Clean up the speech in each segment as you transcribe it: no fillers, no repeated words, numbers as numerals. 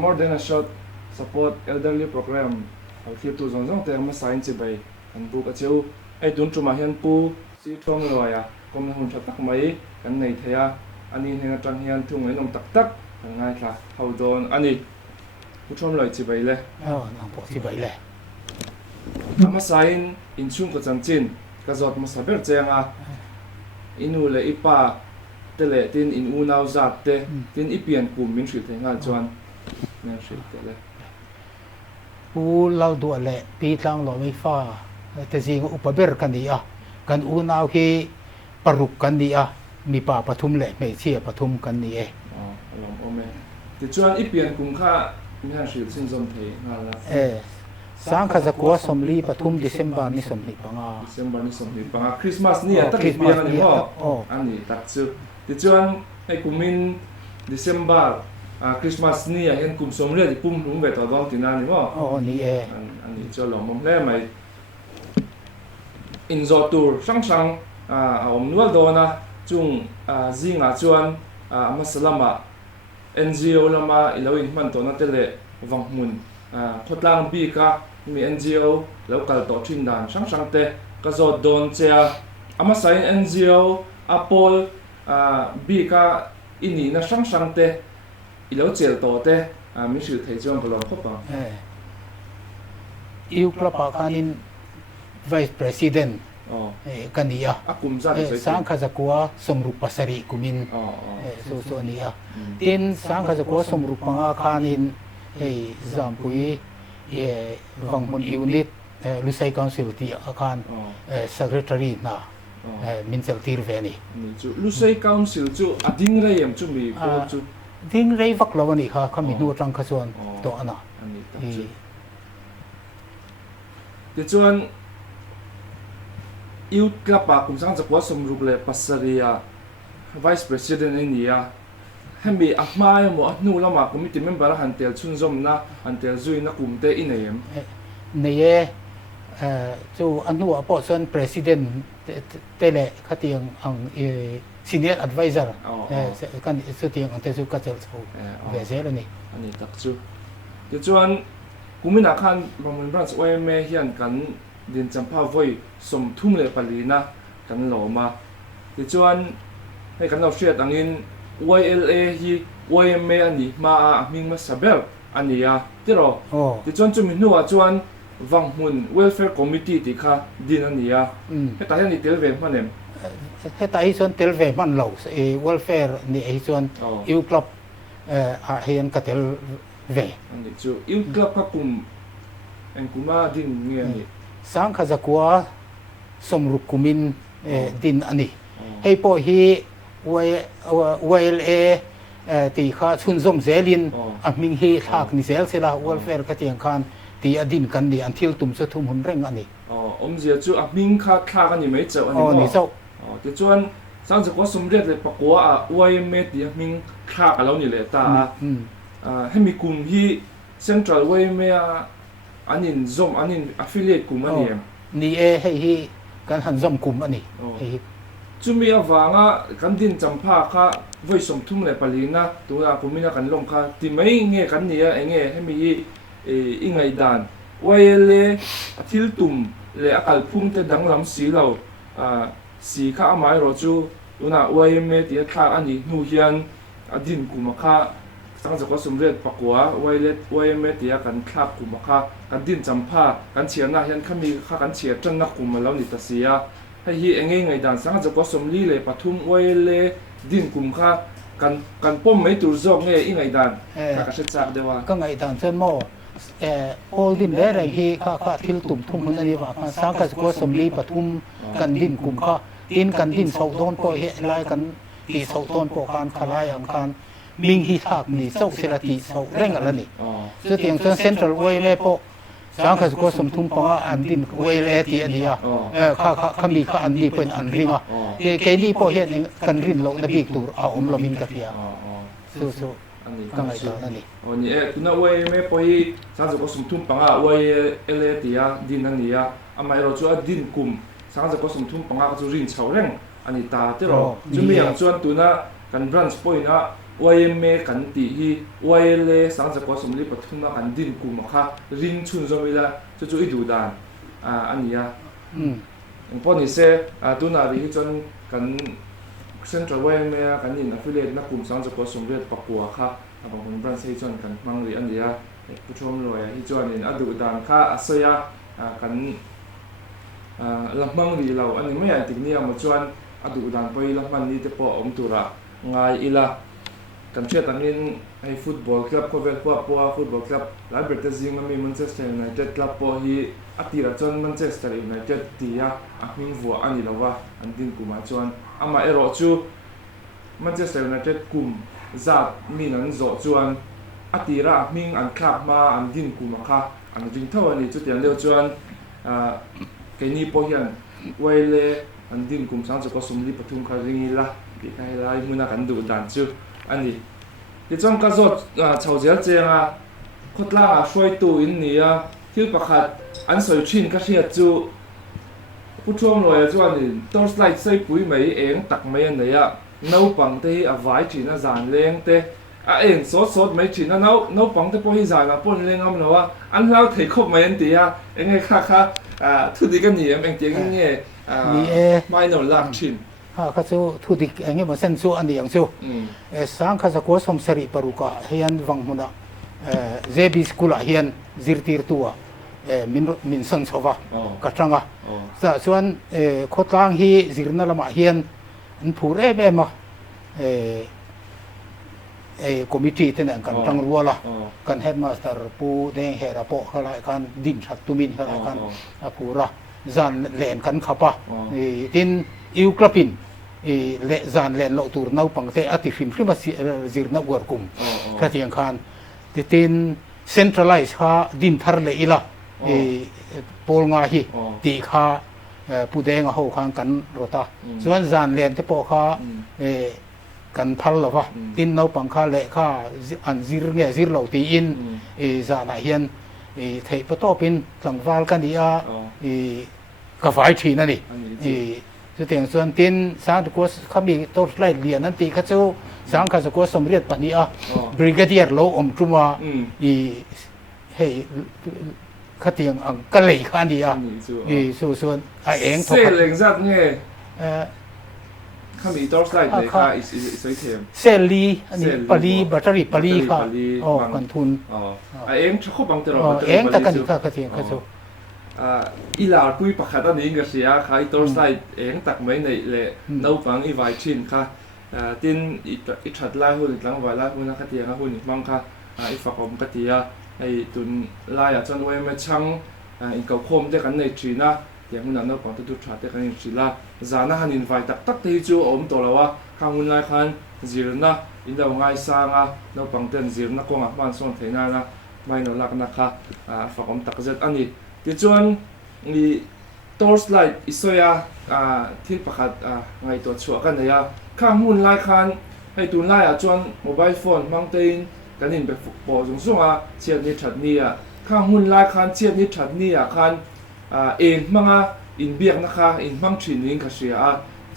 more than a shot support elderly program al thil tu zong zong te ma sign chi bai an book a cheu ai tun tuma hian pu si thong loya kom na hun tha tak mai kan nei theya ani henga tang hian thung ai nom tak tak kan ngai thla hau don ani pu thom loi chi bai le nang po chi bai le ma sign in chung ko chang chin ka zot ma saber chenga inu le ipa tele tin in unau zat te tin ipian kum min thri thenga chuan men thri te le pu lau du le pi tlang lo mai fa te jing upaber kan ni a kan unau hi paruk kan ni a mi pa pathum le me chia pathum kan ni e alom ome ti chuan ipian kum kha mi han thri sin zom thei nga la sang kha zakwa somli pathum December ni somli panga December ni somli panga Christmas ni ta Christmas ni ho ani tak chu ti chuan ai kumin December Christmas ni a hen kum somle di pum rum ve to dom tina ni mo ni e ani cho lom mom le mai in zo tur sang sang om nual do na chung zinga chuan masalama NGO lama iloin man to na tele wangmun khotlang bi ka mi NGO local to thin dan sang sang te ka zo don chea ama sai NGO apol bi ka ini na sang sang te ilo chel to te mi shu thei chong bolom khopa iu klapa kanin vice president kania akum za sang kha zakwa somru pasari kumin so nia tin sang kha zakwa somru panga khanin zampui wangmun unit Lusai Council ti akan secretary na minsel tirveni Lusai Council chu ading rayam chu mi ko chu ding rei vak lawani kha khami nu tang kha chuan to ana ti chuan youth club pa kum sang zakwa somruk le pasaria vice president ania hemi ahmai mo nu lama committee member hantel chunzom na hantel zui na kumte inayem neye chu anu apo son president tele khatiang ang senior advisor kan sutiang ante su ka chel chu ve zel ani tak chu ti chuan kumina khan Bangmun branch OMA hian kan din champha voi som thum le palina kan loma ti chuan hei kan lo hriat angin YLA hi YMA ani ma ming ma sabel ania tiro ti chuan chu mi nuwa chuan Wangmun welfare committee ti kha din ania heta hian ni telve manem heta hi chuan telve man lo welfare ni hi chuan eu club a hian ka tel ve ani chu eu club ka kum en kuma din nge ni sang kha zakwa somruk kumin din ani hei po hi YLA ti kha chunzom zelin a ming hi thak ni zel sela welfare ka tiang khan ti adin kan ni until tum sa thum hun reng ani zia chu a ming kha thak ani mai chau ani ni chau ti chuan sang zakwa somret le pakwa a YMA ti ming thak alo ni le ta hemi kum hi central YMA anin zom anin affiliate kum ani ni hei hi kan han zom kum ani hei chumi awanga kan din champha kha voi som thum le palina tura kumina kan long kha ti mai nge kan nia enge hemi hi ingai dan YLA athil tum le akal phum te danglam si lo si kha amai ro chu tuna YMA ti kha ani nu hian adin kum kha sang zakwa somret pakwa YMA ti kan kha kum kha kan din champha kan chiana hian khami kha kan chia tan na kum lo ni ta sia hei hi enge ngai dan sang zakwa somli le pathum YLA din kum kha kan pom mai tur zok nge ingai dan ka se chak dewa ka ngai dan chen mo all din le rai hi kha thil tum thum hun ani wa sang ka zakwa somli pathum kan din kum kha tin kan din sau don po he lai kan ti sau don po kan khalai ang kan ming hi thak ni sau sela ti sau reng ala ni so tiang chen central YLA po sang kha zakwa som thum pa an din YLA ti ania kha mi kha an ni pen an ringa ke li po he kan rin lo na big tur a om lo min ka pia so ka ngai ta ani ni tuna YMA po hi sang zakwa som thum pa YLA ti din ania amai ro chu din kum sang zakwa som thum pa chu rin chau reng ani ta te ro chumi yang chuan tuna kan branch point a วัยเมกันตีฮีวัยเลสังสกุลสมริปทุมกันดินกุมค่ะรินชุนจอมิละจู่ๆอีดูดานอันนี้พอนี่เสตัวนารีจนกันเซ็นทรัลวัยเมกันดินอฟิเลตนักกลุ่มสังสกุลสมริปปัวค่ะบางคนบรันเซจอนกันมังรีอันนี้ผู้ชมรวยที่จวนนี่อดูดานค่ะอาศัยกันลำมังรีเราอันนี้ไม่อยากติดเนี่ยมาจวนอดูดานไปลำมันนี้จะพออมตุระง่ายอีละกันเชื่อตั้งนินให้ฟุตบอลคลับก็เวลปัวฟุตบอลคลับหลายประเทศยิ่งมันมีแมนเชสเตอร์ยูไนเต็ดคลับพอฮีอัติระจนแมนเชสเตอร์ยูไนเต็ดตียามิงวัวอันนี้เราว่าอันดินกุมาจวนมาเอโรจูแมนเชสเตอร์ยูไนเต็ดกุมจัดมีนันโจจวนอัติระมิงอันคลับมาอันดินกุมาค่ะอันจริงเท่านี้จุดเดียวเลี้ยวจวนแค่นี้พอเห็นไว้เลยอันดินกุมสังจะก็สมรีปทุมคาริงีละปีกให้ไล่มุนักอันดูดันจูอันนี้ที่จงกระโดดชาวเจ้าเจ้าคดล่าช่วยตัวอินนี่ที่ประคัดอันสวยชินก็เชียจูผู้ชมรวยจวนนี่ต้องสไลด์ใส่ปุ๋ยไหมเองตักไม่อันเนี่ยน้าปังเตะเอาไว้ชินะจานเลี้ยงเตะเองสดไม่ชินะน้าปังเตะพอให้จานปนเลี้ยงเอาเนาะอันเราเทคบไม่อันเดียเองไงค่ะทุดีกันนี่เองเตียงเงี้ยไม่นอนหลับชินข้าสู้ทุดิกเงี้ยมาเส้นสู้อันนี้อย่างสู้สังข้าสกุลสมศรีปรุกะเฮียนวังหุนะเจบิสกุลเฮียนจิรติร์ตัวมินสันสวะกัจจังอ่ะส่วนโคตรางฮีจิรนัลมาเฮียนอันผู้เร่เบมาคอมมิตี้ที่นั่นกันจังรัวละกันเฮดมาสเตอร์ผู้เด้งเฮราโปเขาไล่กันดินชัดตุมินเขาไล่กันผู้ละจานเล่นกันขับปะดินอิวกระปินเลจานเล่นโลตูร์น้าปังเตอติฟิมฟิมาจิรนักวอร์กุมพระเทียงคานดินเซ็นทรัลไลซ์ฮะดินทาร์เลอีละโพลงาฮีตีขาผู้เด้งเขาข้างกันรถตาส่วนจานเล่นที่ปอขากันพัลละวะดินน้าปังขาเล่ขาอันจิรเงี้ยจิรโลตีอินจานเฮียนเทปโตเป็นสังวาลกันดีกาไฟทีนั่นนี่สุดท้ายส่วนตินสังตะกัวเขามีตัวไล่เลียนนั่นตีเขาจะสังข้าสกุลสมเด็จปนิบริเกเดียร์โลอมจุมาเฮ้เขาเตียงกันเลยขันดีส่วนไอเองเซลล์จัดเนี่ยเขามีตัวไล่เลยค่ะอิสราเอลเซลลีอันนี้ปลีบัตรรีปลีค่ะกันทุนไอเองชอบบางตัวเองแต่กันดีค่ะเขาเตียงเขาจะอีหลาคุยประคัดอันนี้ก็เสียค่ะตัวไล่เองตักไม่ในเลยน้าฟังอีไวชินค่ะตินอีชัดไล่หุ่นหลังไว้ไล่หุ่นนักเตียงหุ่นมังค่ะอีฝักอมกตีไอตุนไล่จนไว้ไม่ช่างอีกเขาคมได้กันในจีน่าอย่างหุ่นนั้นก่อนทุกชาติได้กันในจีน่าจานะฮันอินไว้ตักที่จูอมตัวละว่าข้างหุ่นไล่ขันจีร์นะอินเราง่ายสร้างน้าฟังเต้นจีร์นะกงมันส่วนเทน่านะไม่นอนหลักนะคะฝักอมตักเจ็ดอันนี้ที่จวนนี่ตัวสไลด์อิสยาที่ประคัดไงตัวชัวกันเลยข้างหุ่นไล่คันให้ตุนไล่จวนโมบายโฟนมังเตนกันนี่เป็นฟุตบอลจงส่งเชียร์นิชัดนี่ข้างหุ่นไล่คันเชียร์นิชัดนี่คันเองมังอินเบียกนะคะอินมังชินนิงกันเสีย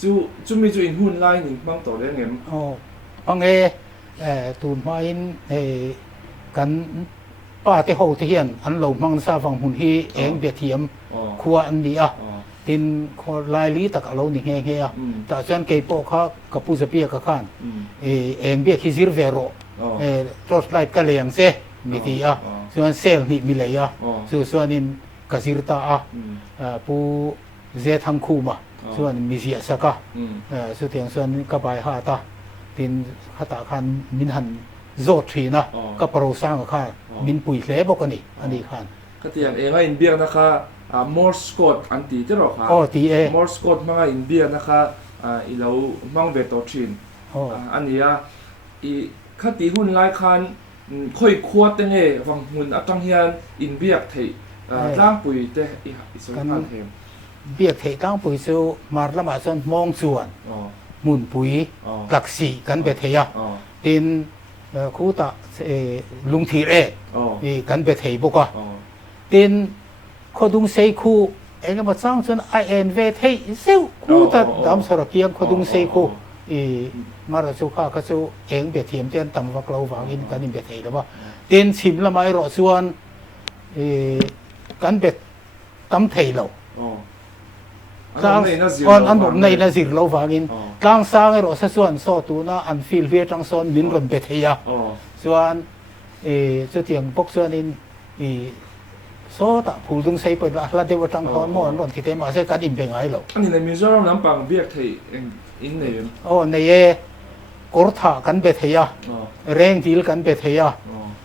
จู่มีจู่อินหุ่นไล่นิงมังตัวเรื่องเงี้ยโอ้ปังตุนมาอินกันป้าที่เขาที่เห็นอันเรามังซาฟังหุ่นที่เองเบียดเทียมครัวอันนี้ตินคนลายลีตักเราหนิเฮียแต่ส่วนเกี่ยวกับเขากับผู้สเปียกับข้านเองเบียดที่ซิร์เวโรตัวสไลด์ก็เลี้ยงเซ่มีที่ส่วนเซลนี่มีเลยส่วนนี้กสิรตาผู้เจทังคูมาส่วนมีเสียสักสุดที่ส่วนก็ไปหาตาตินหาตาคันมินหันโจทีนะก็โปรสร้างกับข้ามินปุ๋ยเล็บกันนี่อันนี้คันก็ที่อย่างเองอินเบียนะคะมอร์สกอตอันตีที่เราค่ะมอร์สกอตมังอินเบียนะคะอีเรามังเบตโตชินอันนี้อีข้าตีหุ่นไล่คันค่อยควดเตงวังหุ่นอัตังเฮียนอินเบียกเทร่างปุ๋ยเตอิสระเทมเบียกเทร่างปุ๋ยสู้มาละมาส่วนมองส่วนหมุนปุ๋ยหลักสีกันเบเทียตินคู่ตาลุงทีเร่กันเบเทียบุกตินเขาดุงเซคูเองมาสร้างส่วนไอเอ็นเวทให้เซลคู่ตาดำสระเกียงเขาดุงเซคู มาราสุข้าก็สู้เองเบียดเทียมเตียนต่ำวักเราฝังอินกันอินเบียดเทียมว่าเตียนชิมละไม่รอส่วนกันเบียดตั้มเทียเรา อ๋อ กลางอันผมในนาซิรเราฝังอินกลางสร้างให้รอส่วนโซตูน่าอันฟิลเวียจังส่วนมินรอนเบียดเทีย อ๋อ ส่วนสุดที่ยังพกส่วนอินโซตะผู้ดึงใส่ไปละละเดียวจังทอนมอนรอนที่เต็มมาใส่กันอินเป็นไงเรา อันนี้ในมิโซรัมน้ำปังเบียกไทยอินเนี่ย โอ้ในกอร์ธากันเบียดเทีย อ๋อ เร่งทีลกันเบียดเทีย อ๋อ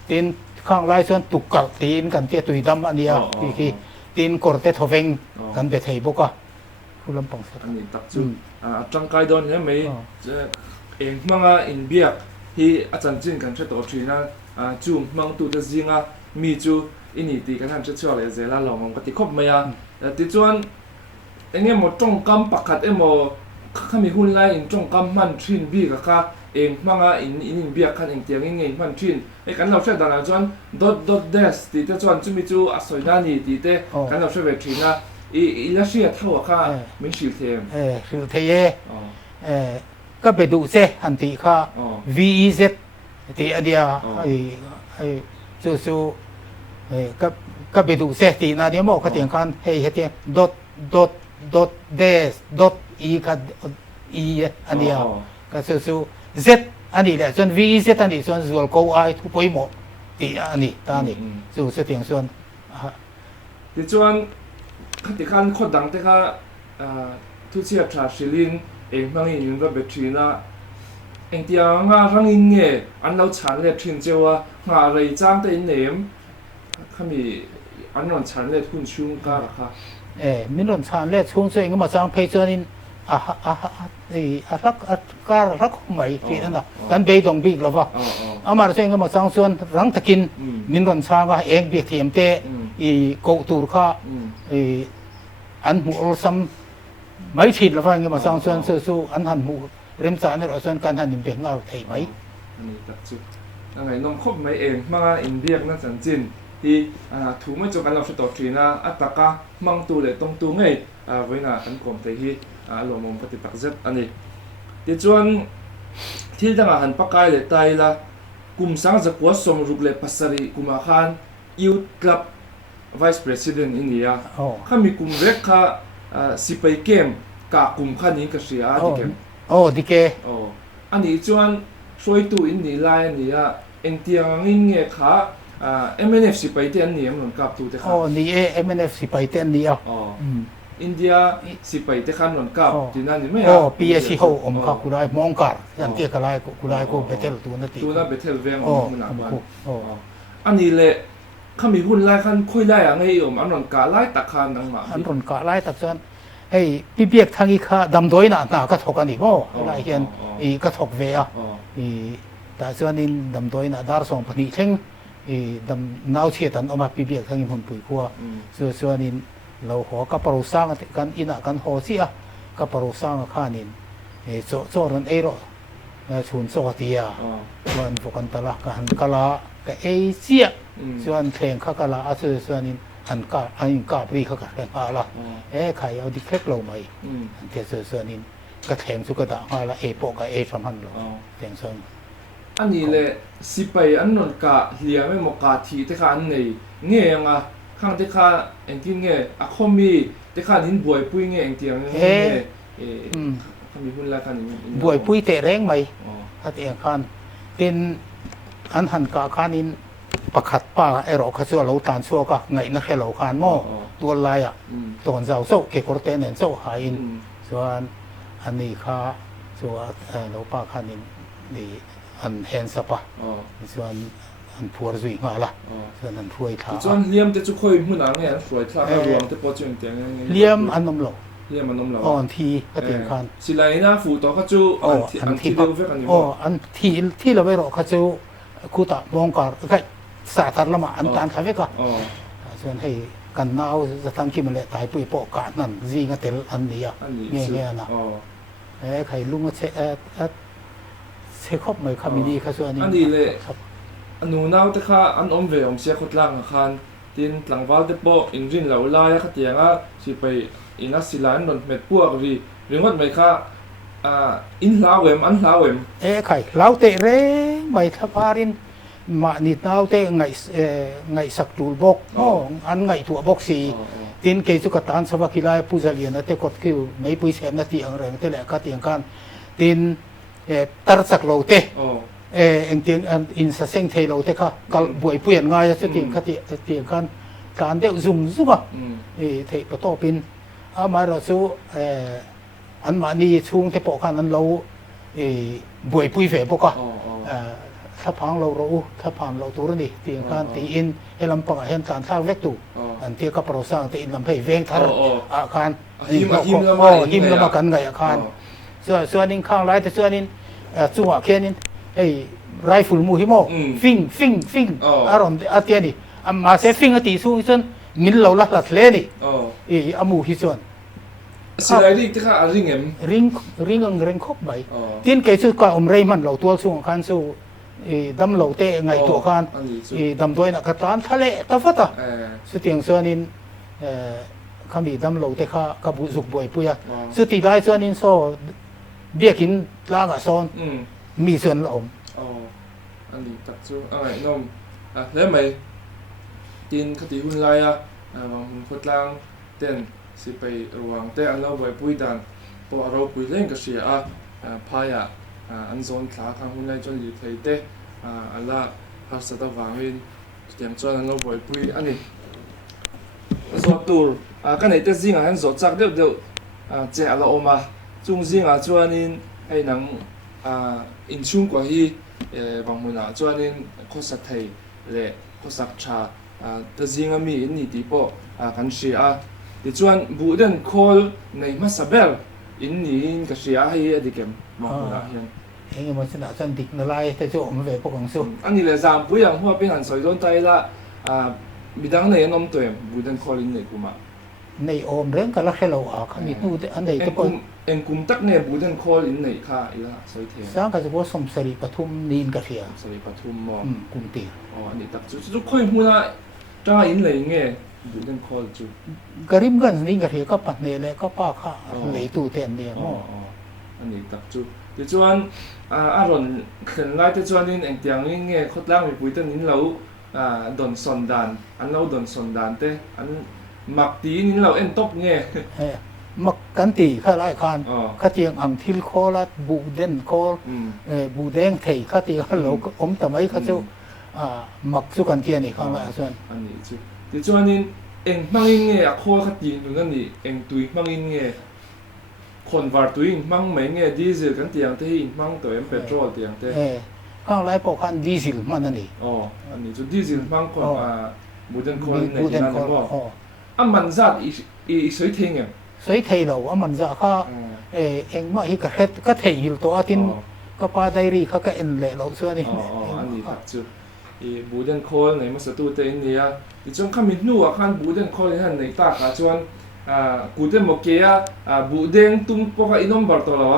ตีนข้างไล่ส่วนตุกกัดตีนกันเตี้ยตุยดำอันนี้ที่ตีนกอร์เตทเวงกันเบียดเทียบุกะผู้ลำปองสัก อันนี้ตักจุจังไกโดนเนี่ยไม่จะเองมังอินเบียกที่อาจารย์จินกันเชื่อตัวทรีนะจูมังตูเตจิงมีจูอินี่ตีกันทันเชื่อเลยเจล่าลองปฏิคบไหมติจวนเองหมดจงกำปักขัดหมดข้ามีหุ่นไล่อินจงกำมันทรินบีกับข้าเองมังอินเบียกขันเองเตียงเองมันทรินไอ้กันเราเชื่อดังนั้นจวนดอทเดสตีเตจวนจุมีจูอสอยนานี่ตีเตกันเราเชื่อแบบทรีนะอีละเชียเท่าข้าไม่ชิลเทมคือเทียก็ไปดูเซอันที่ข้า VEZ ที่อันเดียสู้ก็ไปดูเซตีนะเดี๋ยวบอกเขาเตียงกันเฮ้ยเตียงดอทเดสดอทอีกับอีอันเดียก็สู้ Z อันนี้แหละส่วน VEZ อันนี้ส่วนส่วนกูไอทุกปีหมดตีอันนี้ตานี่สู้เตียงส่วนที่จวนขัดขันคนดังแต่ข้าทุกเชียร์ชาชิลินเองนั่งยินก็เบ็ดทีนะเองที่งารังอินเง่อันเราฉันเลยทิ้งเจ้างาอะไรจ้างแต่อินเนมข้ามีอันนั้นฉันเลยทุนชุ่มก้าค่ะมิลอนชานเล่ช่วงเสียงก็มาสร้างเพจนี้รักใหม่ที่นั่นนะกันเบย์ตรงบีกหรอวะเอามาเสียงก็มาสร้างส่วนรังตะกินมิลอนชานก็เองเบียดเทียมเตะกูตูร์ข้าอันหูอซัมไม่ฉีดหรอวะก็มาสร้างส่วนสู้อันหันหูเริ่มสารในรส่วนการหันนิมเบงเอาไทยไหมนี่ตัดจุดยังไงน้องคบไม่เองมาอินเดียนั่นสันจินที่ถูกไม่จบกันเราสุดต่อทีนะอัตกะมังตูเลยตรงตัวไงไว้น่ะอันกลมแต่ที่หลวงมปฏิปักษ์เจ็ดอันนี้ที่จวนที่ตั้งหันปักไก่เลยไตละกลุ่มสังจักรวรรดิสมรุกเลยปัสสรีกุมารขันยูทคลับ Vice President อินเดียข้ามีกลุ่มเล็กข้าสิไปเกมกับกลุ่มขันนี้ก็เสียที่เกมดีเกอันนี้จวนช่วยตัวอินเดียไลน์นี่เอ็นที่อินเงี้ยข้าMNF สิไปเตียนนี่มันกับตัวเด็กนี่MNF สิไปเตียนนี่อินเดียสิไปเตะขันมันกับที่นั่นนี่ไม่PSC เขาเขาคุณได้มองกันยันเกี่ยวกับอะไรคุณได้ก็ไปเทลตัวนั่นตีตัวนั้นไปเทลเวียงมันหนักบ้านอันนี้แหละข้ามีหุ้นไล่ขันคุยไล่อะไรอยู่อันนั้นกาไล่ตักขันดังมาอันนั้นกาไล่ตักขันเฮ้ยพี่เบียกทางอีกข้าดำด้วยน่ะก็ถกกันอีกบ่ไล่เห็นอีก็ถกเวียแต่ส่วนนี้ดำด้วยน่ะดาร์สองพันอีเช่งดำน่าวเชียตันออกมาปีเบียกทางอินพลปุยขัวส่วนนี้เราหัวกับปรุสังกันอินะกันหัวเสียกับปรุสังข้านินโซรันเอโรชุนโซเตียส่วนพวกกันตลาดกันกะลากับเอเชียส่วนเพลงข้ากะลาส่วนนี้อันกาบีข้ากันเพลงอะไรใครเอาดิเค็กเราไหมเทียส่วนนี้ก็เพลงสุกดาอะไรโปกับสามพันเราเพลงส่วนอันนี้เลยสิไปอันนั้นกะเลียไม่หมกกะทีแต่ข้าอันไหนเงี้ยงข้างที่ข้าเองที่เงี้ยคอมมีที่ข้าลิ้นบวยปุ้ยเงี้ยเองที่เงี้ยข้ามีหุ้นแล้วกันบวยปุ้ยเตะแรงไหมถ้าเตะข้านเป็นอันหันกะข้านินประคัดป้าไอเราข้าชัวเราตานชัวก็ไงนักแค่เราข้านหม้อตัวลายตัวเจ้าโซ่เกี่ยวกับเตะเน้นโซ่หายส่วนอันนี้ข้าส่วนเราป้าข้านินนี่อันเห็นสับปะส่วนอันพัวจุยมาละส่วนอันพัวท่าส่วนเลี้ยมจะจุค่อยมุ่งหนังเนี่ยสวยท่ารวมจะพอจุงเตียงเลี้ยมอันน้ำหล่อเลี้ยมอันน้ำหล่ออันที่ก็เตียงคันสิไลน่าฟูต่อข้าจูอันที่เดียวเพื่อนอันที่เราไปรอข้าจูคูตามองก่อนก็สาธารณะมาอันตานคาเฟ่ก็ส่วนให้กันนาวจะทำกินมันเลยตายปุยโปกาดนั่นซีก็เตลอันนี้อ่ะเงี้ยนะใครลุงก็เชครบไม่ขามีดีข้าส่วนนี้อันนี้เลยอันนู้นเอาแต่ข้าอันอมเวอมเสียคนล่างคันทีนหลังวัดเดปโปอินรินเหล่าลายข้าเตียงอ่ะสิไปอินัสสิลานนนเม็ดพวกรีหรือว่าไม่ข้า in hlawem an hlawem ไข่เราเตะเร่งไม่ทับพารินมานิดเราเตะไงสักตูบกอันไงตัวบกสีtin ke chu katan sawa khilai puzalian ate kot ki mai pui sem na ti ang reng te le ka tiang kan tin tar sak lo te eng tin in sa seng thei lo te kha kal buai puyan nga ya se ting kha ti tiang kan kan de zum zuma thei pa to pin a ma ro chu an ma ni chung te po kan an lo buai pui ve po kaถ้าพังเราถ้าพังเราตัวนี้ตีกันตีอินเอลัมปังเห็นการสร้างเล็กตู่อันที่ก็โปรสร้างตีอินลำเพยเวงทาร์อาคารหิมละมากันไงอาคารส่วนนี้ข้างไรแต่ส่วนนี้จังหวะแค่นี้ไอ้ไรฟิลมูฮิโมฟิงอารมณ์อาเทียนี่มาเซฟิงตีสู้ส่วนมิลเราลัดเลนี่อามูฮิส่วนสิไรที่ข้าริงเร่งครบใบที่เกิดสุดก็อมไรมันเราตัวสู้กันสู้ดำเหลาเตะไงตัวกันดำตัวนักตานทะเลตะฟัตสุดที่ส่วนนี้เขามีดำเหลาเตะข้ากับบุษบวยปุยสุดที่ได้ส่วนนี้โซ่เบี้ยกินลากระซอนมีส่วนละอมอันนี้ตัดจู่อะไรน้องแล้วไหมกินคติหุ่นไรบางคนคนล่างเต้นสิไประวังแต่อันเราไว้ปุยดันพอเราปุยเล่นก็เสียพายอันโซนขาทางหุ่นไรจนอยู่ไทยเตะอันละภาษาตะวันวินเตรียมจนเราไว้ปุยอันนี้สอบตูกันไหนแต่จริงอันสอบจากเดี๋ยวเจ้าเราออกมาจงจริงจวนนี้ให้หนังอินชุ่มกว่าที่บางคนจวนนี้ข้อสัตย์ไทยและข้อสักชาแต่จริงมีอินนี่ที่พอกันเสียที่จวนบูเดนคอลในมาสเบลอินนี่ก็เสียให้ดิเกมบางคนเห็นเองมันสนาสันติกนลายแต่จู่มันเวปกังสู้อันนี้เลยจำปุยอย่างหัวเป็นหันสอยโดนใจละมีดังในน้องตัวบูเดนคอลอินในกูมาในโอมเรื่องกันละแค่เราเขามีนู่นอันไหนก็เป็นเองกุมตักเนี่ยบูเดนคอลอินในค่าอีละสอยเทียนสร้างกันจะว่าสมศรีปทุมนีนกระเทียสรีปทุมมอกุมตีอันนี้ตักจุดค่อยหัวละจ้าอินเลยเงี้ยบูเดนคอลจุดกระริมกันนีนกระเทียก็ปัดเนเลยก็ป้าข้าเลยตู้เตียนเดียวอันนี้ตักจุดที่จวนอารมณ์ขึ้นไล่ที่จวนนี่เองเตียงนี่เงี้ยคดล่างมีปุยตันนี่เราโดนส่วนดานอันเราโดนส่วนดานเต้อันมักตีนี่เราเอ็นตบเงี้ยมักกันตีข้าไล่คานข้าเตียงอังทิลโคลัดบูเดนโคบูเดงเทยข้าเตียงเราอมแต่ไม่ข้าเจ้ามักสุกันเทียนี่ข้างละส่วนอันนี้จุดที่จวนนี่เองมังอินเงี้ยโคข้าตีตรงนั้นนี่เองตุยมังอินเงี้ยคนวาร์ตุยมังไม่เงี้ยดีเซลกันเตียงเที่มังตัวเอ็มเปโตรเตียงเต้ข้างไล่ปกคันดีเซลมันนั่นนี่อันนี้จุดดีเซลมังคนบูเดนโคลในที่นั่นก็มันจัดอีสวยเทียงสวยเทียเรามันจัดข้าเองมาอีกก็เฮ็ดก็เทียตัวทินก็ปาไดรีเขาก็เอ็นเละเราส่วนนี่อันนี้ตัดจุดบูเดนโคลในมัสตูเตนเนี่ยที่จงข้ามิดนัวขันบูเดนโคลในในตาขาจวนกูเดนโมเกียบูเดนตุ้มพวกอินอมบาร์ตัวเรา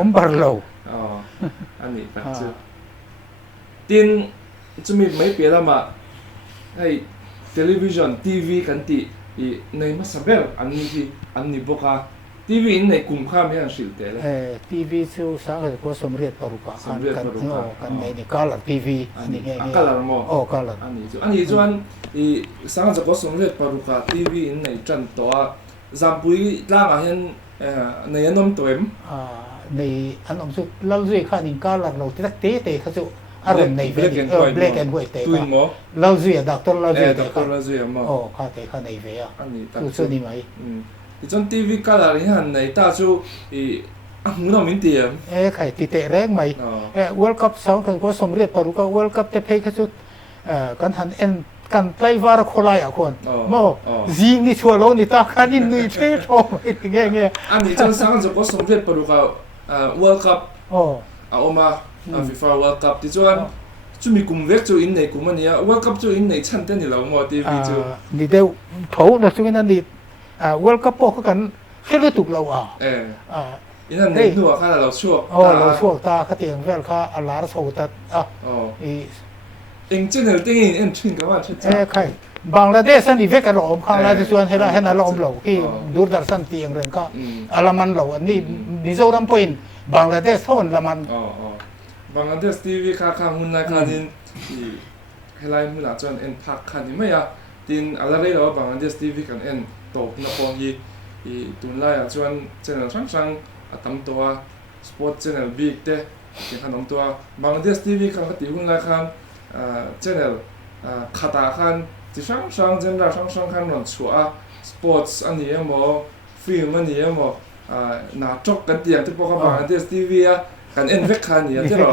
อมบาร์เราอันนี้ตัดจุดทินจะมีไม่เปลี่ยนละมาให้ทีวีทีวีกันตีในมาสเบลอันนี้พวกทีวีในกลุ่มข้ามยังสิลเตะเลยทีวีสู้สาวก็สมเร็จปรุกกันในกาลทีวีอันนี้ไงกาลมั้งกาลอันนี้จวนสาวก็สมเร็จปรุกทีวีในจันตัวจำปุยล่างเห็นในน้องตัวในอันนั้นสุดเราด้วยข้านิกาลเราที่ตักเตะเขาจะอารมณ์ในเวทีblack and white เตะเราด้วยด็อกเตอร์เราด้วยด็อกเตอร์เราด้วยมั้งข้าเตะข้าในเวียอันนี้ส่วนนี้ไหมที่จนทีวีกาลนี่ฮันในตาชูมึงต้องมินเตียมใครติดเตะแรงไหมWorld Cup สองคนก็สมเด็จปรุก World Cup แต่เพย์เขาสุดกันหันเอ็นกันไล่วาระโคลายอ่ะคนโม่ยิงนี่ชัวร์ลงนี่ตาคันนี่นุ้ยเท่โถ่เงี้ยอันนี้จนสองคนก็สมเด็จปรุกWorld Cup เอามาFIFA World Cup ที่จวนจะมีกลุ่มเล็กจูอินในกลุ่มนี้World Cup จูอินในชั้นเต้นนี่เราหมดทีวีจูนี่เดียวเขาเนี่ยช่วงนั้นนี่World Cup พวกกันแค่รู้ถูกเราอีนั่นในหัวข้าเราชั่วเราชั่วตาเขาเตียงแฟนข้าอัลลาห์สูตัดเองเจ้าเนี่ยติ้งเอ็นชินกับว่าชัดใครบางประเทศสันติเวกหลอมข้างเราจะชวนให้เราหลอมเราที่ดูดดัชสันติอย่างเรื่องก็อัลมันเราอันนี้ดิโซดัมพอยน์ บังกลาเทศโซนละมัน อ๋อบังกลาเทศทีวีข้างหุ่นไรคันินให้ไล่หุ่นอาจจะเอ็นพักคันนี้ไม่อะตินอะไรเราบังกลาเทศทีวีกันเอ็นตกนับปองตุนไล่อาจจะเจนช่างตั้มตัวสปอร์ตเจนบิ๊กเต้ที่ขนมตัวบังกลาเทศทีวีกันก็ตีหุ่นไรคันเจนขัดคันที่ช่างเจนเราช่างคันนนชัวสปอร์ตอันนี้หมอฟิล์มอันนี้หมอหน้าจกกันเตียงที่พวกเขาบังกลาเทศทีวีกันเอ็นเวกคันนี้ที่เรา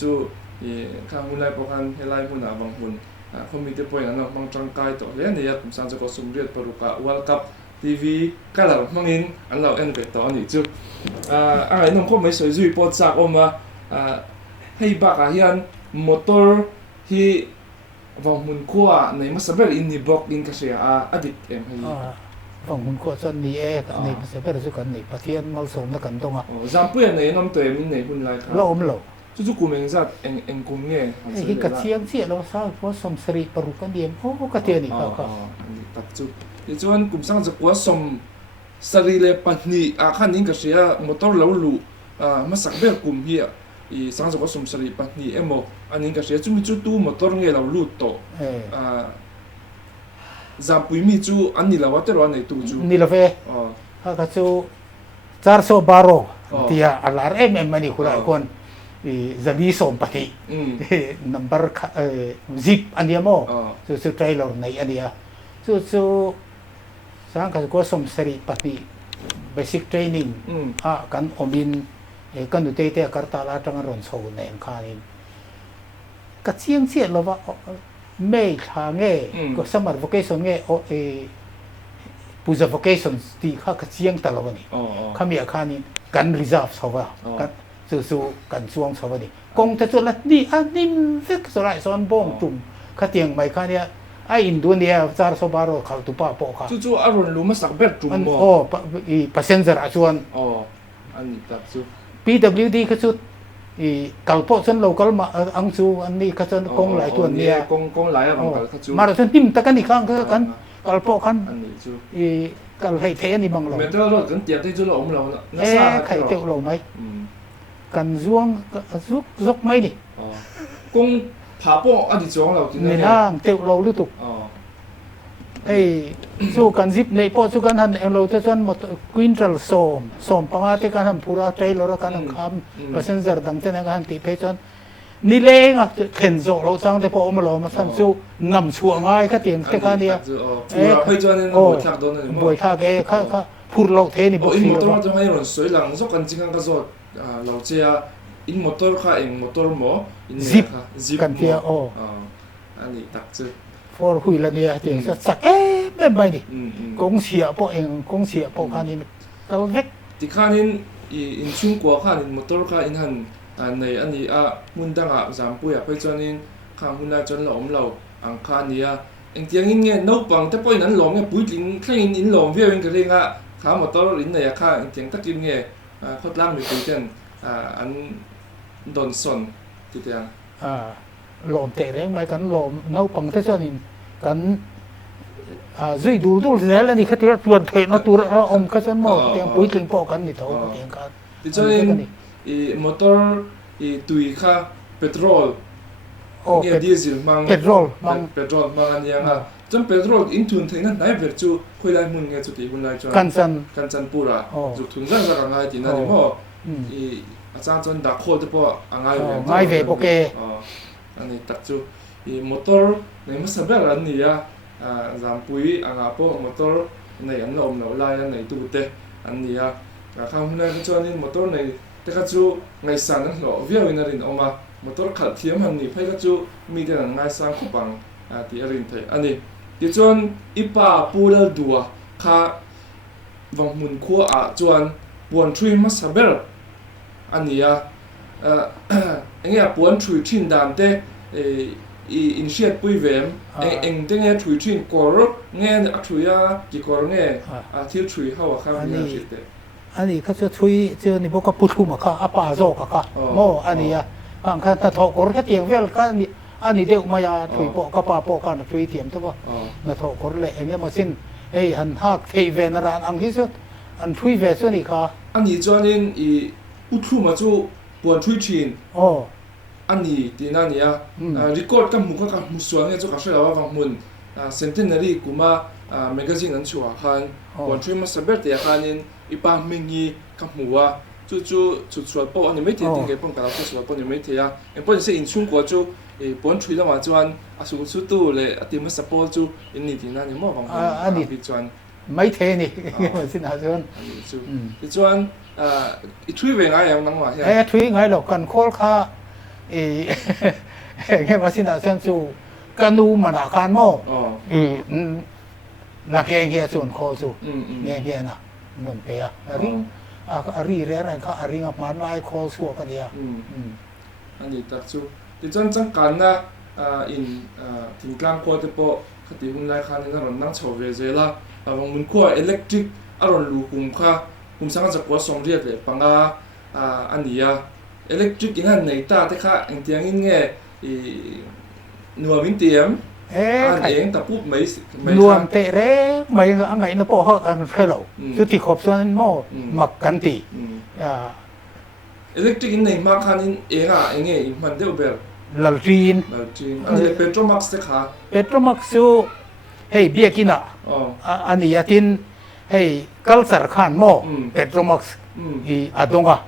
จู่ๆข้างหุ่นไรพวกกันให้ไล่หุ่นบางหุ่นเขามีแต่ปอยนั้นบางจังกายตัวเลี้ยนี่ผมสั่งจะก็สมเด็จปรุกะวัลกับทีวีก็เราบางอินอันเราเอ็นเวกตัวนี้จู่อะไรน้องเขาไม่สวยจุยปอดจากออกมาให้บักอาเฮียนมอเตอร์ที่บางหุ่นขั้วในมัสเบลอินนี่บอกอินก็เสียอดีตเอ็มให้ฝั่งหุ่นขั้วส่วนนี้กันในมัสเบลสุกันในประเทศมัลสมกันตรงจำเพื่อนในน้ำตัวมันในหุ่นไรครับเราจู่ๆกูเองจัดเอ็งกูเงี้ยที่กระเทียมเสียเราสาวเพราะสมสรีปรุกันเดียมโอ้กระเทียมนี่ก็ตัดจู่ที่จวนกูสั่งจะกูสมสรีเลปันนี่ขันนี้ก็เสียมอเตอร์เราลู่มาสักเบลกูเหี้ยสั่งจะกูสมสรีปันนี่เอ็มอันนี้ก็เสียจู่มีจู่ตู้มอเตอร์เงี้ยเราลู่โตจำปุยมีจู่อันนี้เราว่าแต่เราในตู้จู่นี่เราเฟ่ก็จู่412ที่อะไรมันนี่คุณไอ้คนzabi som pati number zip ania mo so trailer nei ania so sang ka ko som seri pati basic training kan omin kan du te karta la tang ron so nei khanin ka chiang che lo wa mei tha nge ko summer vacation nge puja vacations ti kha ka chiang ta lo ni khamia khanin kan reserve so wa kanสู้กันช่วงสวัสดีกงแต่ส่วนละนี่อันนี้ฟิกสลายซ้อนบ้องจุ่มข้าเตียงไม่ข้าเนี่ยไออินโดนีเซียซาร์โซบาโรเขาตุปาโปค่ะจู่ๆอารมณ์รู้มาสักเบ็ดจุ่มบ่โอ้อีเปอร์เซ็นต์จะส่วนอันนี้ตัดสู้ PWD ก็สุดอีกัลโปส่วนเราก็มาอังซูอันนี้ก็ส่วนกงหลายตัวเนี่ยกงหลายอันก็จู่มาส่วนนิ่มตะกันอีกครั้งก็กันกัลโปกันอันนี้จู่อีกัลไฮเทนี่บางเราเมื่อเจ้ารถกันเตียงที่จู่เราเราไข่เตียวเราไหมกันช่วงซุกไม่ดิกงผาโป้อันที่จ้องเรากินนี่นะเตียวเราหรือตุกสู้กันซิปในพอสู้กันหันเราจะจนหมดควินทัลส้มปังอาทิกันหันพูราใจเรากันหันคำเปอร์เซ็นต์จะดังเช่นกันตีเพจนนี่เล้งอ่ะเข็นโซเราจังแต่พอมาเรามาสั่นสู้นำช่วงง่ายก็เตียงแค่กันเนี่ยเพจนโอ้บวยทักข้าพูดเราเทนี่บอกสิเราจะให้เราสวยหลังสักกันจริงกันก็สดเราเชียอินมอเตอร์ค่ะเองมอเตอร์หมอซิปกันเทียอันนี้ตักจืดฟอร์คุยละเนี่ยเจ๋งสักไม่ดิกงเสียพวกเองกงเสียพวกข้านี่เราเล็กที่ข้านี่อินชุ่มกว่าข้านี่มอเตอร์ค่ะอินหันในอันนี้มุนดังจำปุยไปจนอินข้างมุนได้จนเราอังคารนี้เองเตียงเงี้ยน้ปังแต่ปอยนั้นหลงปุยจริงแค่อินหลงเพี้ยนกันเลยข้ามอเตอร์อินในข้าเตียงตะกินเงี้ยโคตรล่างมีคุยกันอันโดนส่วนที่เดียวหลอมเตะแรงไหมกันหลอมน้าปังเท่านั้นกันด้วยดูแล้วนี่เขาที่ส่วนเทนตัวเราอมก็จะมองเตียงปุ๋ยถึงปอกันนี่เท่าเตียงกันที่จะมอเตอร์ตุยค่ะเปโตรลเนี่ยดีเซลมังเปโตรลมังอันนี้จนเปโตรลอินทุนเท่านั้นไหนเวอร์จูคุยได้มึงเนี่ยจุดที่คุณไล่จวนกันจันปูระจุดทุนจังสักอะไรที่นั่นที่พ่ออาจารย์จนดักโคตรพออ่างไงไม่เวโอเคอันนี้ตัดจู่มอเตอร์ในมัสเบลอันนี้จำปุยอ่างพอมอเตอร์ในอันลมเราไล่ในตู้เตะอันนี้ข้างในก็จะนี่มอเตอร์ในแต่ก็จู่ไงสั่งนั่นหรอเวียวินารินออกมามอเตอร์ขัดเทียมอันนี้เพื่อก็จู่มีแต่ไงสั่งขุบังที่อรินไทยอันนี้ที่จวนอีป้าปูเลดัวข้าวังมุนขัวจวนปวนช่วยมัสเบลอันนี้เงี้ยปวนช่วยชินดามเตอินเชียปุยเวมเองเงี้ยช่วยชินกอร์เงี้ยช่วยกี่กอร์เงี้ยที่ช่วยเขาข้ามเนี่ยชิดเตอันนี้เขาจะช่วยเจอในพวกกับปุถุมาค่ะอาปาโซค่ะโมอันนี้บางครั้งถ้าถกกอร์แค่เตียงเวลก็อันนี้เดี๋ยวมายาช่วยปอกกับปาปอกันช่วยเทียมทุกคนมาถกกอร์เลยเงี้ยมาสิ้นหันหักเทเวนรานอังที่สุดอันช่วยเวส่วนนี้ค่ะ อันนี้จวนนี้อุทุมาจูปวนทุยชิน โอ้ อันนี้ที่นั่นเนี่ยรีคอร์ดกับมุกกับมุสวงเนี่ยจูก็ใช้แล้วว่าฟังมุนเซนติเนอรี่กูมาแมกกาซีนนั้นชัวร์คันปวนทุยมาสเปอร์เตียคันนี้อีปามิงีกับมัวจู่ชุดสวดปออันนี้ไม่เที่ยงเก็บปนกันแล้วก็สวดปอนนี้ไม่เที่ยงเอ็มปอนเสียอินชุ่มกว่าจูปวนทุยแล้วมาจวนสุดตู้เลยที่มาสปอร์จูอินนี่ที่นั่นเนี่ยมั่วฟังมุนพิจวนไม่เทนี่มันสินะจวนที่จวนทุยเวงไงยังนั่งว่าใช่ ทุยไงหรอกกันโคลค่าแค่มาสินะจวนจูกันดูมันอาการโม่นักเฮียส่วนโคจูเฮียนะมันเปียอารีเรื่องอะไรก็อารีกับมันไล่โคชัวกันเดียอันนี้ตัดจูที่จวนจังกันนะอินถึงกลางโคตรปอคดีหุ่นไล่คันนี่นั่นนั่งโชว์เวเซล่าบางมุนขั้วอิเล็กทริกอารมณ์ลูกุมค่ะกุมสังกัดกัวสมเรียกเลยปังอันนี้อิเล็กทริกอินหันในตาแต่ค่ะอันที่ยังเงี้ยนัววินเตียมอันเองแต่ปุ๊บไม่รวมเตะเร่ไม่อันไหนนะพอเขาอันเคยเราสุดที่ขอบส่วนโม่หมักกันตีอิเล็กทริกอินในมาคันเองเองมันเดียวแบบลาจีนอันนี้เป็นโตรมักส์เด็กค่ะเป็นโตรมักส์เฮ้ยเบียกินะอันนี้ทินเฮ้ยกัลสารขานโม่เป็นโตรมักส์อีอาดงอ่ะ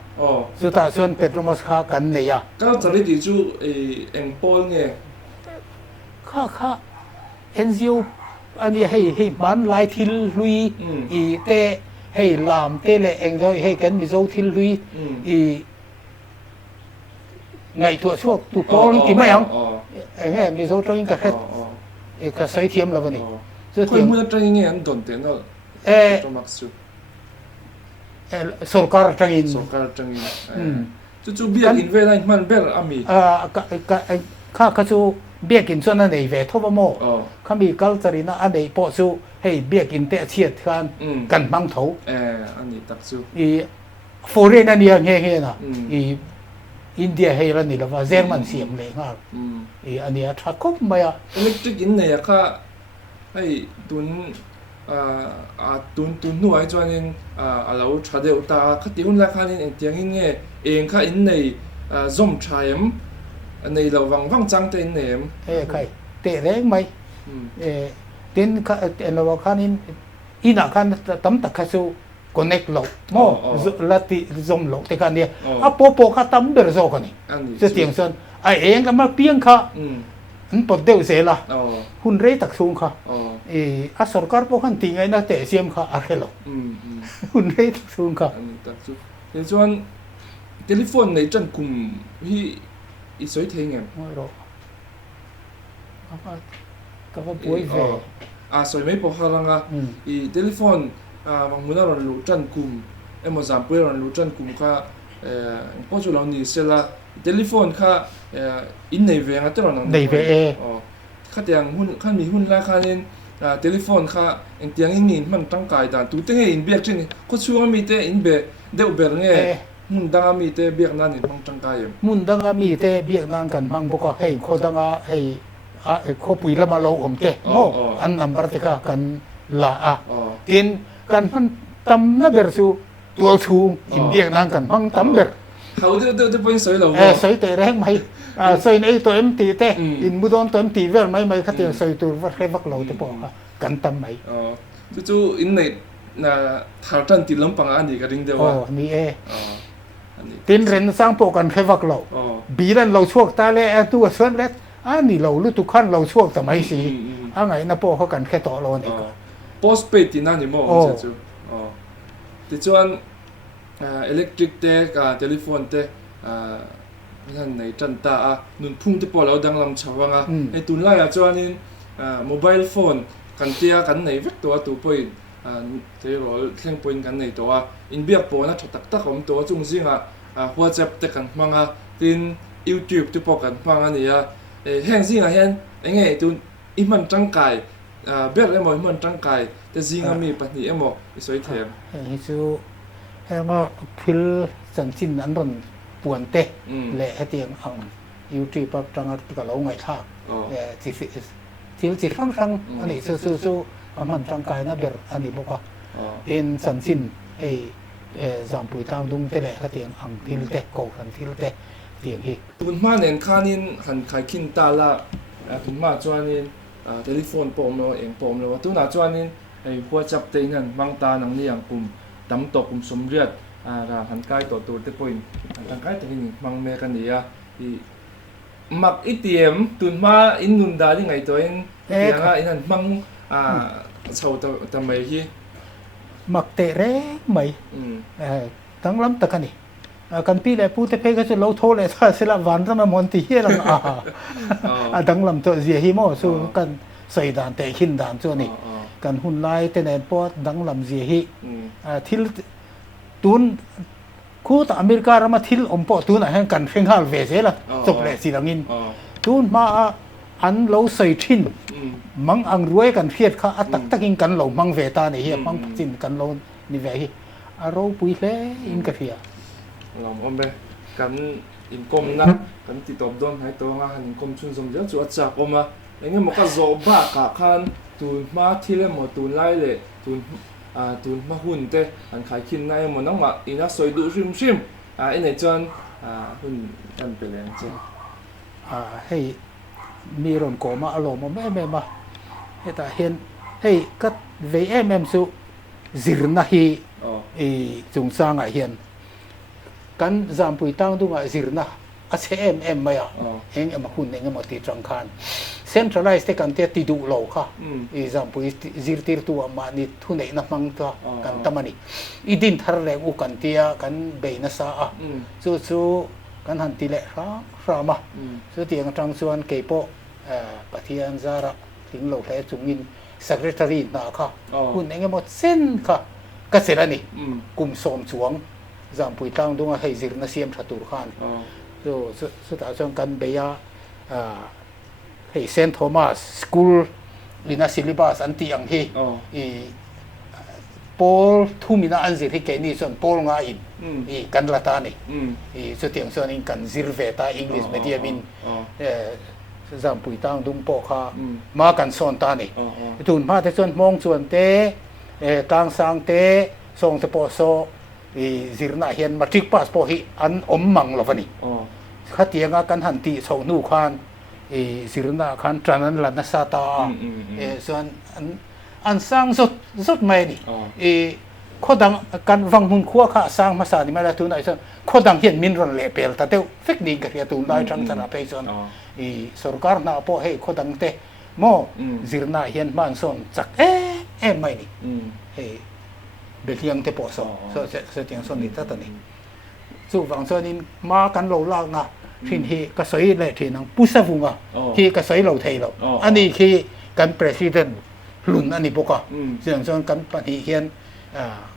สุดท้ายส่วนเป็นโตรมักส์ข้ากันเนี่ยกัลสารที่จู่เอ็งโป้เงี้ยข้าเอ็นซิวอันนี้ให้มันไล่ทิลลุยอีเตะให้ลามเตะเลยเองด้วยให้กันมิโซทิลลุยอีไงตัวช่วงตัวโป้ที่ไม่ยังเอ้ยมิโซตรงนี้ก็แค่ก็ใส่เทียมแล้ววันนี้คุยเมื่อตรงนี้อันโดนเต็นแล้วตัวมักซ์สุการตรงนี้จู่เบียกินเวลามันเบลอามีข้าจู่เบียกินส่วนนั้นเองเวทบโมข้ามีกัลจารีน่าอันนี้พอจู่ให้เบียกินเตะเชียดกันบังเถาอันนี้ตักจู่อีฟอเรนอันนี้เงี้ยนะอีอินเดียให้เรานี่ละว่าเจอมันเสียมเลยครับอันนี้ถ้าก็ไม่อะอิเล็กทริกอินเนี่ยค่ะให้ตุนตุนหน่วยจวนนี้เราชาเดลตาคัดที่หุ่นราคานี้เองเงี้ยเองค่ะอินในซอมชายมในเราวังจังเต็นเนี่ยใครเตะแรงไหมเต็นค่ะเราว่าค่ะนี่อินอาการตั้มตะคัสูconnect lo mo lati zoom lo te kan dia apo kha tam ber zo kan ni se tiang son ai eng ka ma piang kha an pot deu se la hun rei tak sung kha a sarkar po kan ti ngai na te siam kha a khelo hun rei tak sung kha tak chu te chuan telephone nei chan kum hi i soi thei nge moi ro apa ka ba poi ve soi mai po haranga i telephoneบางมื้อเรารู้จันกุมมอซามเปเรารู้จันกุมค่ะก็จะเรานี่เสร็จละโทรศัพท์ค่ะอินในเวงอ่ะที่เราในเวค่ะแต่ยังหุ้นค่ะมีหุ้นราคาเนี่ยโทรศัพท์ค่ะเองที่ยังอินมันตั้งกายด่านตัวเองอินเบียกจริงก็ช่วยมีแต่อินเบียเดี๋ยวเบียร์เนี่ยมุนดังมีแต่เบียกนั่นนี่ต้องตั้งกายมุนดังมีแต่เบียกนั่นกันบางพวกให้โคดังให้โคปุยละมาเราอมเตะโอ้อันนั้นปฏิกากันละอินกันพันตั้มน่าเบอร์สูตัวชูอินเดียนั่งกันพังตั้มเบอร์เขาเดี๋ยวไปสวยเราสวยแต่แรงไหมสวยในตัวเอ็มตีเตะอินบุดอนตัวเอ็มตีเวลไม่ขัดยังสวยตัวว่าแค่บักเราจะบอกกันตั้มไหมจู่อินในทาร์ตันติลำปังอันนี้ก็ริงเดียวนี่ตินเรนสร้างโปกันแค่บักเราบีรันเราช่วงตาเล่ตัวส่วนเล็กอันนี้เราลุทุกขั้นเราช่วงสมัยสีอันไหนนะโปเขากันแค่ต่อรอนเองpostpaid ที่นั่นนี่มั้งจู่ที่ชวนelectric เตะกับ telephone เตะนั่นในจันตานุ่นพุ่งที่พอเราดังลำชาวงในตุนไล่ชวนนี่mobile phone กันเตียกันในเวกตัวตัวpoint เดี๋ยวเราเล่น point กันในตัวอินเบียปอนะถักผมตัวจุงซิงWhatsApp เตะกันมังติน YouTube ที่พอกันมังนี่แห้งซิงแห้งไงตุนอิมันจังไก่เบียร์เอ็มมันจังไก่แต่จริงมีปัญหาเอ็มสวยแถมจู่เอ็มพิลสันสินอันนั้นปวนเตะเละเตียงอังยูทูบจังกับเราไงท่าที่ฟังอันนี้สู้มันจังไก่นะเบียร์อันนี้บอกว่าเป็นสันสิน zampui tang dung te le ka tiang ang thil te ko kan thil te tiang hi tun ma nen khanin han khai khin ta la tun ma chuanin telephone pom lo eng pom lo tu na chuanin ei WhatsApp te nan mang ta nang ni ang kum tam to kum somriat ra han kai to tur te point han kai te hin mang me kan nia i mak itiem tun ma in nun da ni ngai to in tianga in han mang chau ta mai hi mak te re mai tang lam ta kani kan pi le pu te pe ka chu lo tho le tha sila van ra ma mon ti hi lang dang lam to zia hi mo su kan sai dan te hin dan chu ni kan hun lai te nen pot dang lam zia hi thil tun khu ta america ra ma thil om po tun a han kan pheng hal ve se la chop le si langin tun ma an lo sai thin mang ang ruai kan phiat kha atak takin kan lo mang ve ta ni hi mang chin kan lo ni ve hi a ro pui hle in ka phia lòng om be kan in kom na kan ti top don hai to nga han kom chun som ja chu acha oma enge mo ka zo ba ka khan tu ma thile mo tu lai le tu ma hun te an khai khin nai mo nang ma ina soi du rim rim ene chon hun kan pe leng che hei mi ron ko ma alo mo me ma heta hen hei kat ve em su zirna hi chung sang a hian kan zampui tang du nga zirna a se em maya eng em hun eng em ti trang khan centralized te kan te ti du lo kha i zampui zir tir tu ma ni thu nei na mang ta kan tamani i din thar le u kan tia kan be na sa a chu kan han ti le ra ma chu tiang tang chuan ke po pathian zara thing lo le chungin secretary na kha hun eng em sen kha ka serani kum som chuang zampui tang dung a hei zir na siam thatur khan so ta chang kan beya hei St Thomas school lina syllabus an ti ang hi i Paul thumina an zir hi ke ni son Paul nga in i kan lata ni i so tiang son in kan zir ve ta English medium in zampui tang dung po kha ma kan son ta ni tun ma te chon mong chuan te kang sang te song te po so zirna hian matric pass po hi an om mang lovani khatianga kan han ti chho nu khan zirna khan tranan la na sa ta son an sang zot mai ni khodang kan wang hun khuwa kha sang ma sa ni ma la tu nai son khodang hian min ron le pel ta te fek ni ka ria tu lai tang chana pe son sarkar na po he khodang te mo zirna hian man son chak mai ni he beliang te po so tiang son ni ta ni chu wang son in ma kan lo lak na thin hi ka soi le thin ang pusa vunga hi ka soi lo thei lo ani khi kan president lun ani boka siang son kan pani hian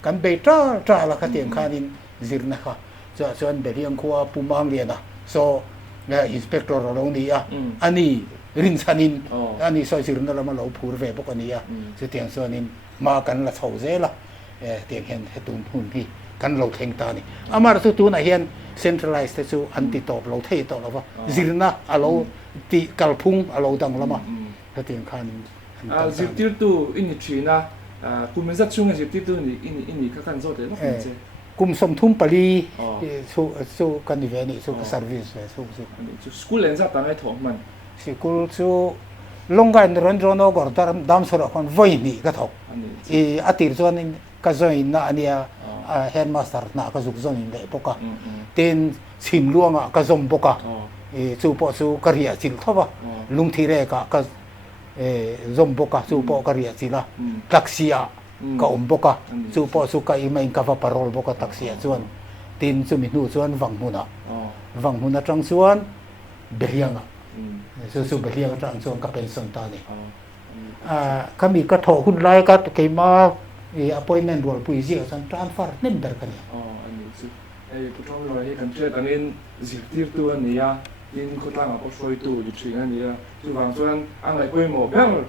kan be tra la ka tiang khanin zirna kha cha son beliang khuwa pumang le na so inspector lo ni a ani rin sanin ani soi zirna la ma lo phur ve boka ni a chu tiang son in ma kan la chho ze la tiang hian hetun hun hi kan lo theng ta ni amar su tu na hian centralized te chu anti top lo thei to lo zirna alo ti kalphung alo dang lama ta tiang khan zir tir tu in china kum zat chung zir tir tu ni in ka kan zo de lo che kum som thum pali su kan ni ve ni su service su school en za ta ngai thong man school chu longai ron ron no gor dar dam sora kon voi ni ka thok i atir chuan in ka join na ania headmaster na ka zuk zon in le poka ten sim luanga ka zom poka chu po chu karia chil thoba lung thire ka zom poka chu po karia chila taxia ka boka chu po chu ka email ka va parol boka taxia chuan tin chu mi nu chuan wang huna tang chuan berianga su berianga tang chuan ka pension ta ni kami ka tho hun lai ka ke ma appointment role pui ji san transfer nem dar kan ani chu puthong lo he kan threat anin zirtir tu ania in khotang a soi tu li thing ania chu wang chuan ang lai poi mo bel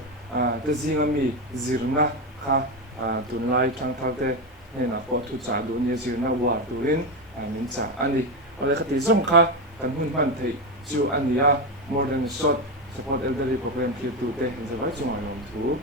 te zinga mi zirna kha tunlai thang thalte hena po thu cha du ni zirna wa turin min cha ani ole khati zong kha kan hun man thei chu ania more than short support elderly program here to te in the right chung along to